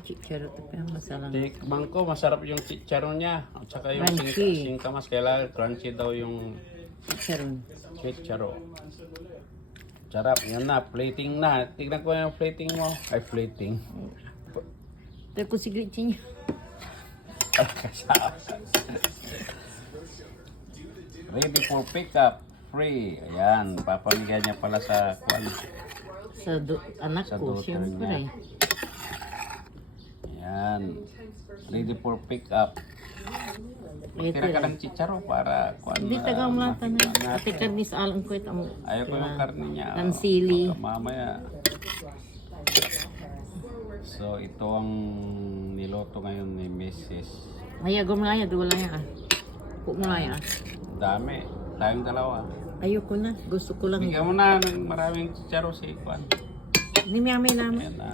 chicharo to pa masalang. Tikman ko, masarap yung chicharon niya. At saka yung Crunchy. singkamas, kailangan crunchy daw yung Chicharon. chicharo. Sarap, yan na, plating na. Tignan ko yung plating mo. Ay, plating. Pero kung siglit niya. Ay, kasama. Ready for pickup. Free. Ayan, papamigay niya pala sa kwan. Sa anak Sa ko, daughter siyempre. Ayan. Ready for pickup. Ito Kira ka ng chicharo para kwan. Hindi taga mulata na. matikman natin. Ate karnis alam ko ito. Ayaw ko yung karne niya. Tansili. Baka mamaya. So, ito ang niloto ngayon ni Mrs. Ayago mo lang yan, wala yan ah. Huwag mo lang yan ah. Dami. Tayong dalawa. Ayoko na, gusto ko lang. Bigyan mo na ng maraming chicharo si Kwan. Nimiyamay namin. Ayan na.